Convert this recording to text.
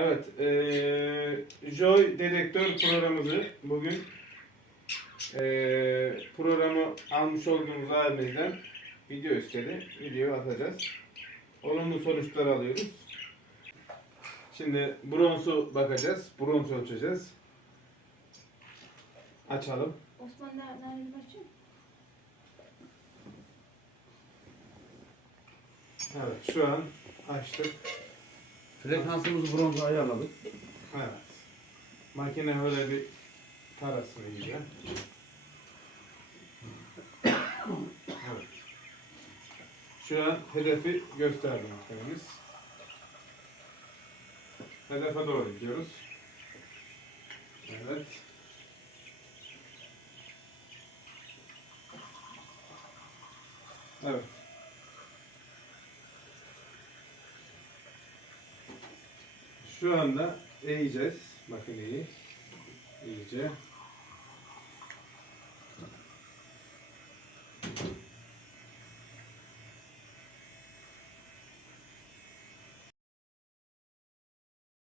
Evet, eee Joy Dedektör programımızı bugün eee programı almış olduğumuz abimizden video istedi. Video atacağız. Olumlu sonuçlar alıyoruz. Şimdi bronzu bakacağız. Bronz ölçeceğiz. Açalım. Osman ne nerede başlıyor? Evet, şu an açtık. Frekansımızı bronza ayarladık. Evet. Makine öyle bir tarasını iyice. Evet. Şu an hedefi gösterdi makinemiz. Hedefe doğru gidiyoruz. Evet. Evet. Şu anda eğeceğiz makineyi. İyice.